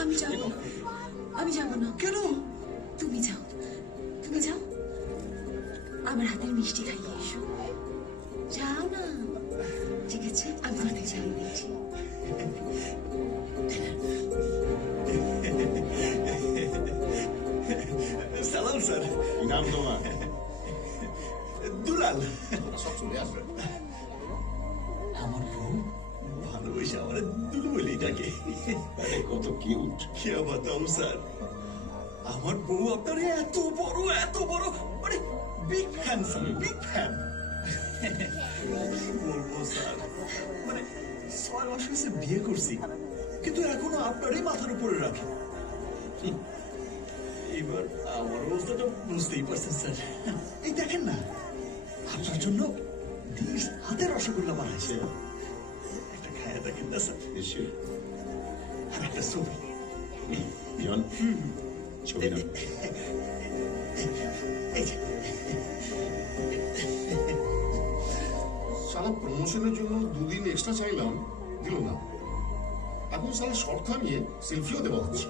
আমি যাবো না, আমি যাবো না। কেন? তুমি যাও, তুমি যাও, আমার হাতের মিষ্টি খাইয়ে এসো। যাও না। ঠিক আছে, আমি তোমাকে যাই দিচ্ছি। সালাম স্যার। কি নাম তোমার? দুলাল। সব চলে আসবে। আমার বউ ভালোবেসে আমার দুলু বলেই ডাকে। কত কিউট। কে বাতাও স্যার, আমার বউ আপনার এত বড় মানে big fan sir, big fan. বলবো স্যার, মানে 6 মাস হয়েছে বিয়ে করছি, কিন্তু এখনো আপনারই মাথার উপরে রাখি। এবার আমার অবস্থাটা বুঝতেই পারছেন স্যার। এই দেখেন না, আপনার জন্য 20 হাতের রসগোল্লা বানাইছে। একটা খায়া দেখেন না স্যার। নিশ্চয়ই। আর একটা ছবি। জীবন ছবি না। এই যে সারা প্রমোশনের জন্য 2 দিন এক্সট্রা চাইলাম, দিল না। এখন সারা শর্ট থামিয়ে সেলফিও দেওয়া হচ্ছে।